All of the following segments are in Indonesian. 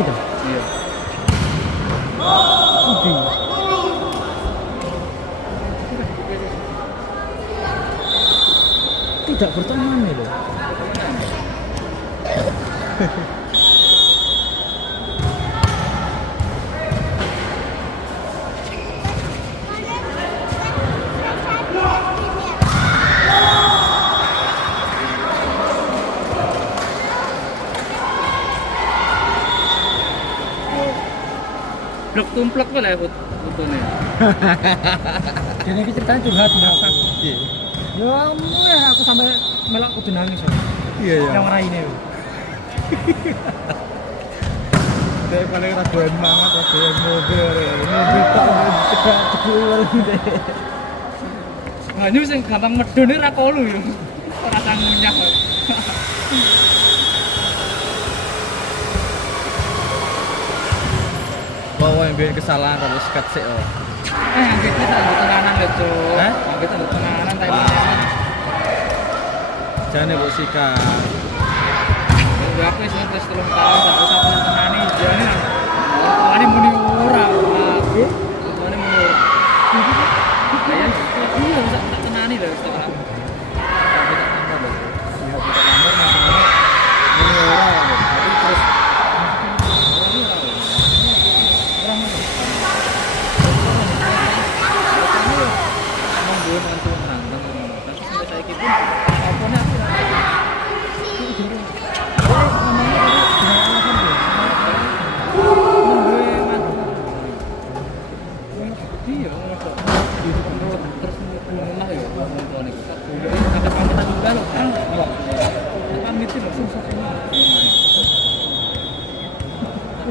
gitu. Iya. Budi. Tidak berteman ya loh. Blok tumplek kok lah fotonya. Jadi ini ceritanya curhat belakang. Iya. Ya ampun ya aku sampai melak kudu nangis ya. Iya ya. Yang raine. Dia paling raguan banget waktu mobil tak cedak cedak deh. Nah, ini sing gampang medone ra kolu yo. Ora sang ngunyah. Bawa yang bikin kesalahan kalau sikat sih oh. Kita tak tenanan lho, Cuk. Hah? Kita tak tenanan tapi Jangan buat sikat. ya aku wis terus 3 tahun tak usah tenani jane. Tuane muni ora. Tuane muni ora. Kaya iya usah tak tenani lho sekarang. Tapi tak tambah lho. Ya kita tambah nanti muni ora. Tapi terus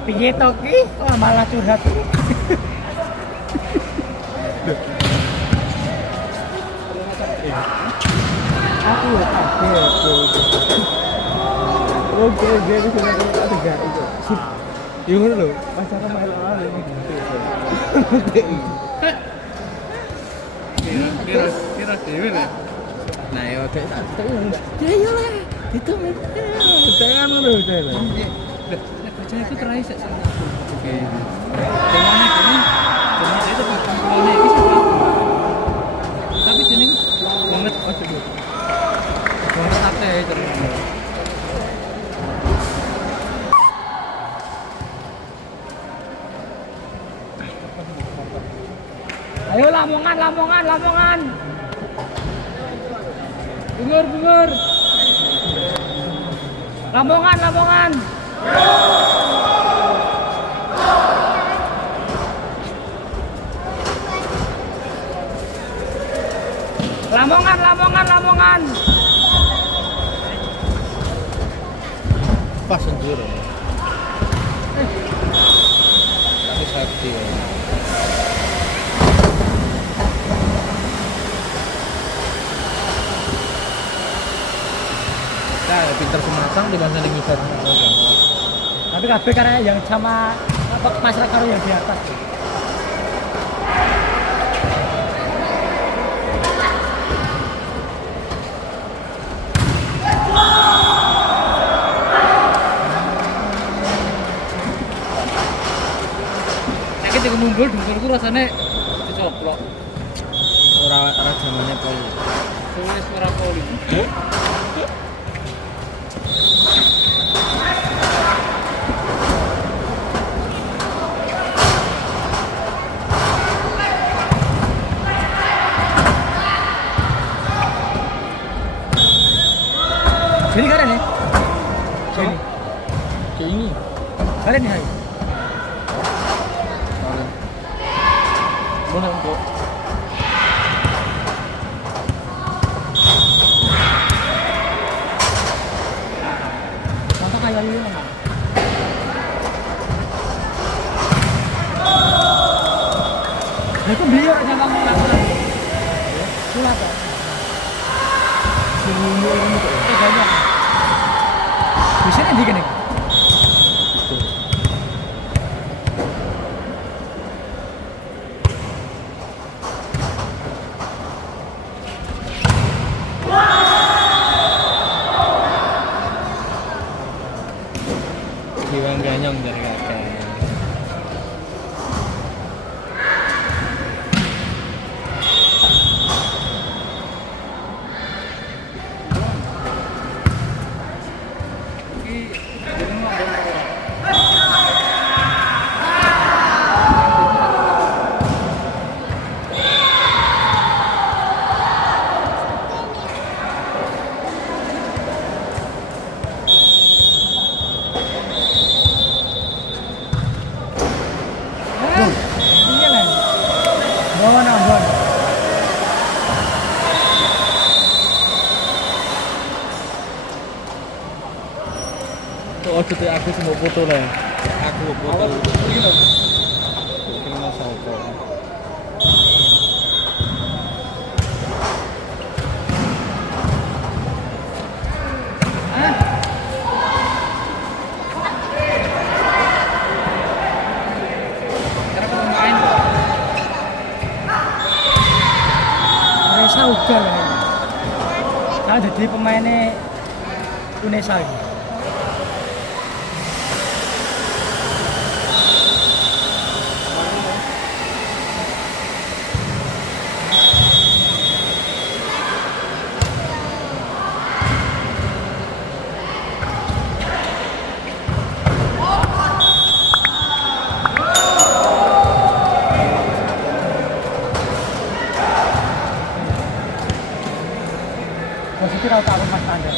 Piye to ki? Kok malah curhat. Aku oke, dia di sini ada tiga itu. Sip. Ya ngono lho, pacaran main ala ini. kira dewe lah. Nah, ya oke. Ya iyalah. Itu men. Jangan ngono deh. Bacanya itu terakhir sama aku. Oke. Gimana ini? Cuma itu perkumpulannya ini sih. Tapi sini banget dulu. Banget sate terus. Ayo Lamongan, Lamongan, Lamongan. Bungur. Lamongan, Lamongan. Lamongan. Pas sendiri. Tapi safety. Nah, pinter sematang dibanding ngisor. Tapi kabeh karena yang sama masyarakat karo yang di atas. Nek iki ngumpul dengkulku rasane dicoplok. Ora zamannya poli. Wis ora poli. Sini kan nih. Sini. Kayak ini. Kalian nih. Mana kok? Contoh kayak ini mah. Itu beliau aja bang lakukan. Sulap kok. Semua orang itu. Banyak. Bisa nih gini. Jiwa ganyong dari kan. Oh, jadi aku semua foto lah. Aku foto. Awal ini loh. Kena sopo. Karena pemain Unesa uga lah ini. Nah, jadi pemainnya Unesa ini. Posisi tahu tak Mas Tanda.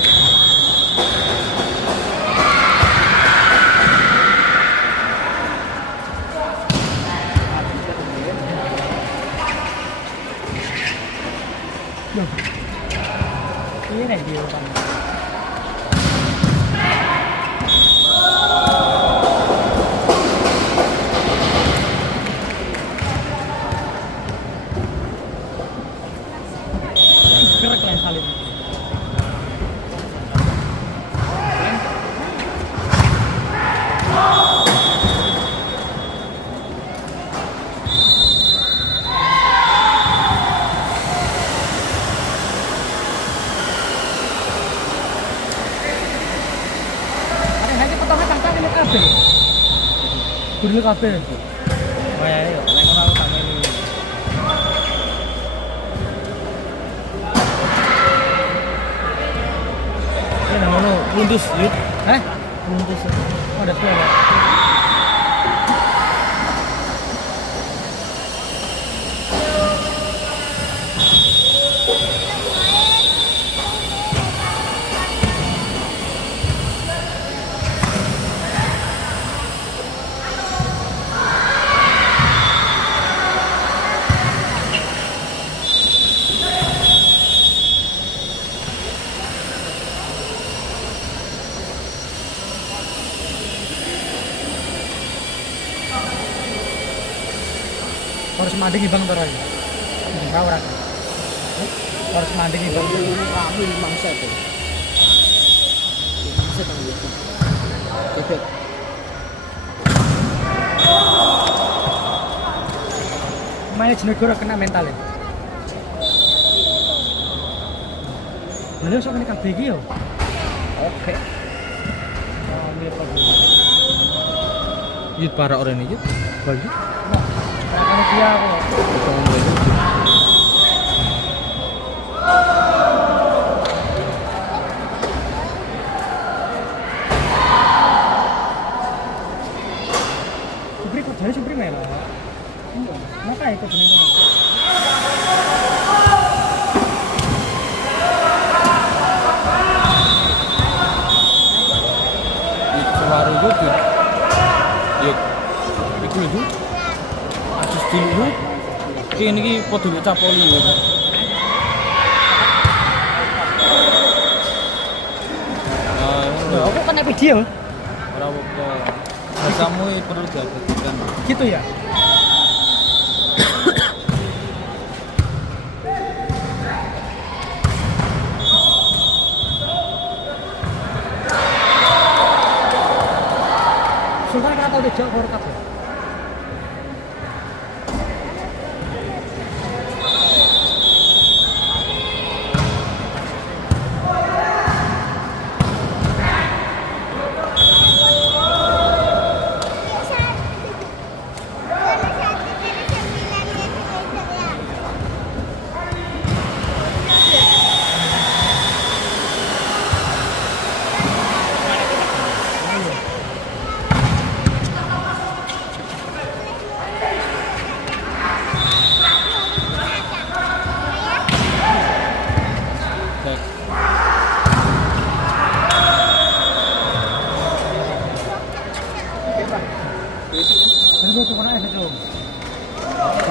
Loh. Ini nih dia kan. Gerak lah saling. Dulu kabel. Oh ya, yo, nek ngono aku tak melu. Ini ngono, lundus, yuk. Hah? Lundus. Oh, ada suara. Harus mandi bang terus. Enggak ora. Harus mandi bang. Kami mangsa tuh. Mangsa tang gitu. Cepet. Main jenegoro kena mental ya. Lalu sok kena kabeh iki yo. Oke. Yut para orang ini yut. Bagi. Karena dia kok. Supri kok dari Supri mela. Maka itu benar. Yut suara yut. Yut. Iku yut. Asus dulu. Kene iki padha capoli yo. Loh, aku kena video. Ora apa-apa. Kamu perlu diperhatikan. Gitu ya. Sultan kata udah jauh kor kabeh. Aduh, tuh mana itu?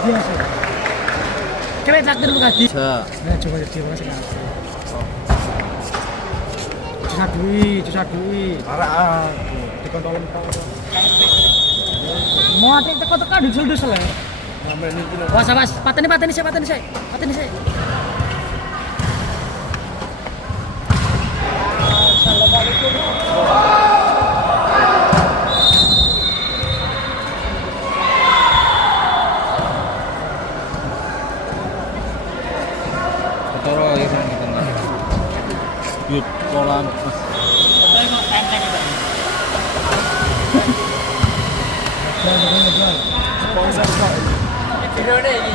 Biasa. Kalian tak terlalu kasih. Bisa. Nah, coba jadi mana sekarang. disadui. Arah dikontolin Pak. Mau ati teko-teko dusel-dusel ya. Sampai ini kilo. Was, pateni sik. Ketara ya kan kita. Yuk kolam. Tapi kok tenteng itu. Sponsor Pak. Videone iki.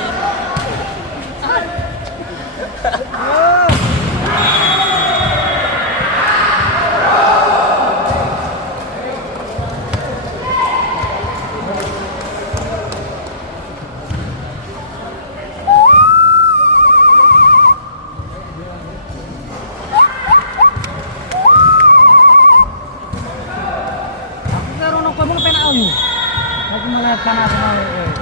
Aku karo ono kowe penak aku. Aku malah panas malah.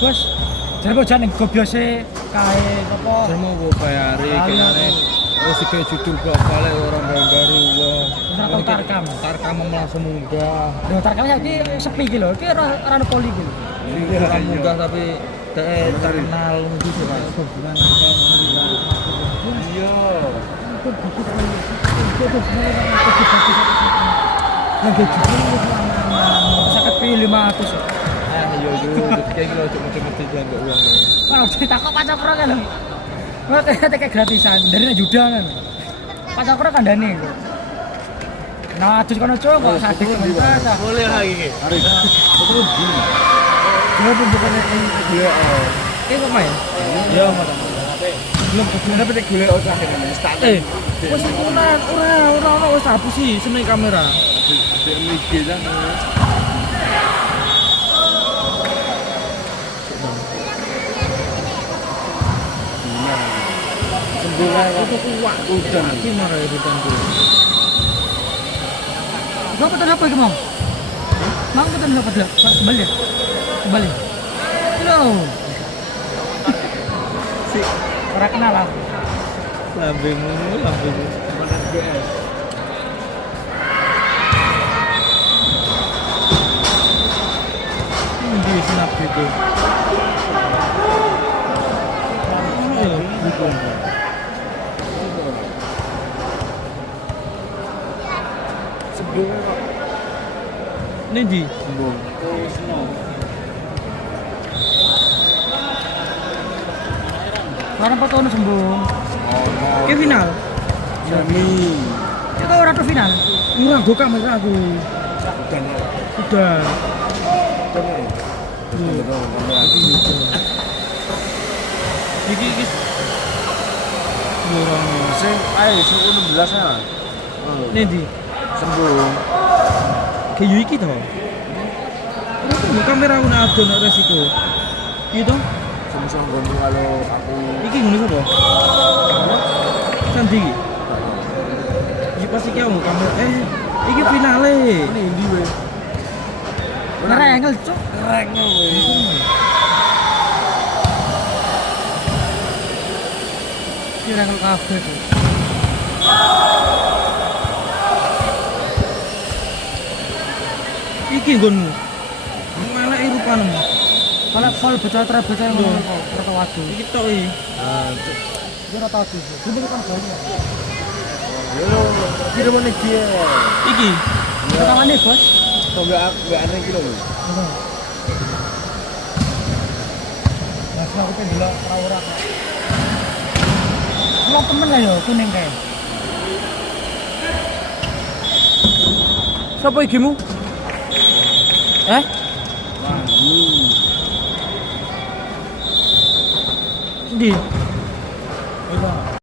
Bos, jarbo jan ning gobyose kae apa? Termo bu bayari kene. Oh sik judul kok balik orang bayari wah. Ora tau tarkam. Tarkam langsung munggah. Lho tarkam iki sepi iki lho. Iki ora ana poli iki. Ini orang munggah tapi terkenal gitu kan. Hubungan iya. Lagi judul sakit pilih 500. Yo kayak gitu cuma-cuma jangan gak uang. Wah, ditakok pacakro kan lho. Wah, kayak gratisan dari juda kan. Pacakro kandhane. Nah, adus kono cuk kok sadik temen. Boleh lagi iki. Arif. Terus gini. Dia bukannya dia Iki kok main? Ya, Mas. belum kebetulan tapi gue usah ini start. Wes ora wis hapus sih seneng kamera. Dia mikir kan. Sembulan itu kuat udan. Gimana ya hutan tuh? Gua petan apa iki, Mang? Mang petan apa dah? Kembali. Kembali. Halo. Si Ora kenal lah. Lambemu. Komandan BS. Di snap gitu. Sebelumnya kok Ini di sembung. Oh, snow. Karena foto ono sembung. Oh, Ke final. Jami. Itu ora tuh final. murah go kamera aku. Udan. Udah. Iki murah. Sing ayo sing 16 ya. Ini di Sembung. kayu iki to. Ini kamera aku nak ada resiko. Gitu. Sama-sama ngomong kalau aku Iki ngene sapa? Sandi iki. Iki pasti ki mau kamera. Iki finale. ini ndi we. Ora engel, Cuk. Rekno we. Kira engel kabeh tuh. Iki nggonmu. Melek rupane. Kalau pol bocah ngono kok rata wadu. Iki tok iki. Dia rata wadu. Ini kan banyak. Yo, kira mana dia? Iki. Pertamane, Bos. Coba aku aneh gitu loh. Mas aku pengen delok ora-ora. Lo temen lah yo kuning kae. Siapa ikimu? Eh? Di.